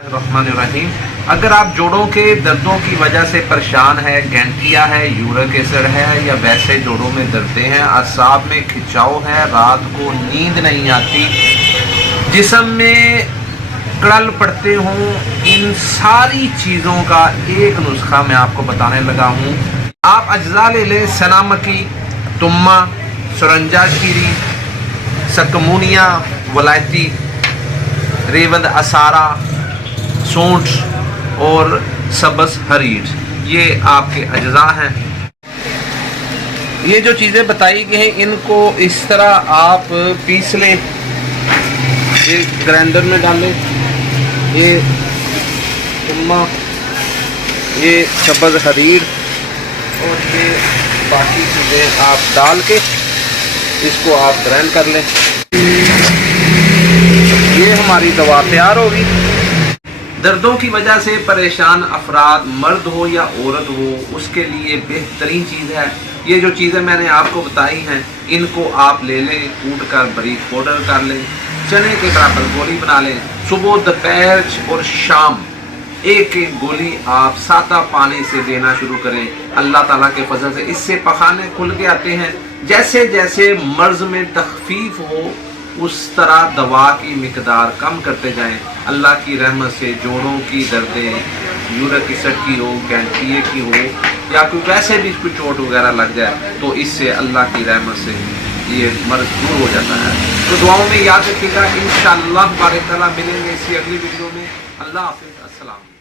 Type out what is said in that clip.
रहमानिर्रहीम। अगर आप जोड़ों के दर्दों की वजह से परेशान है, गैंठिया है, यूरिक एसिड है या वैसे जोड़ों में दर्दें हैं, असाब में खिंचाव है, रात को नींद नहीं आती, जिस्म में कड़ल पड़ते हों, इन सारी चीज़ों का एक नुस्खा मैं आपको बताने लगा हूँ। आप अज्जा ले लें, सना मक्की, तुम्मा, सुरंजा शीरी, सकमूनिया, वलायती, रेवंद असारा, सूंठ और सब्ज़ हरीर, ये आपके अज्जा हैं। ये जो चीज़ें बताई गई हैं इनको इस तरह आप पीस लें, ये ग्राइंडर में डालें, ये तुम्मा, ये सब्ज़ हरीर और ये बाकी चीज़ें आप डाल के इसको आप ग्राइंड कर लें। ये हमारी दवा तैयार होगी। दर्दों की वजह से परेशान अफराद, मर्द हो या औरत हो, उसके लिए बेहतरीन चीज़ है। ये जो चीज़ें मैंने आपको बताई हैं इनको आप ले लें, कूट कर बारीक पाउडर कर लें, चने के बराबर गोली बना लें। सुबह, दोपहर और शाम एक एक गोली आप सादा पानी से देना शुरू करें। अल्लाह ताला के फजल से इससे पखाने खुल के आते हैं। जैसे जैसे मर्ज में तखफीफ हो उस तरह दवा की मिकदार कम करते जाएं। अल्लाह की रहमत से जोड़ों की दर्दें, यूरिक एसिड की हो, गैंठिए की हो या कोई वैसे भी कोई चोट वगैरह लग जाए तो इससे अल्लाह की रहमत से ये मर्ज दूर हो जाता है। तो दुआओं में याद रखिएगा। इंशाअल्लाह बारिक ताला मिलेंगे इसी अगली वीडियो में। अल्लाह हाफिज़, अस्सलाम।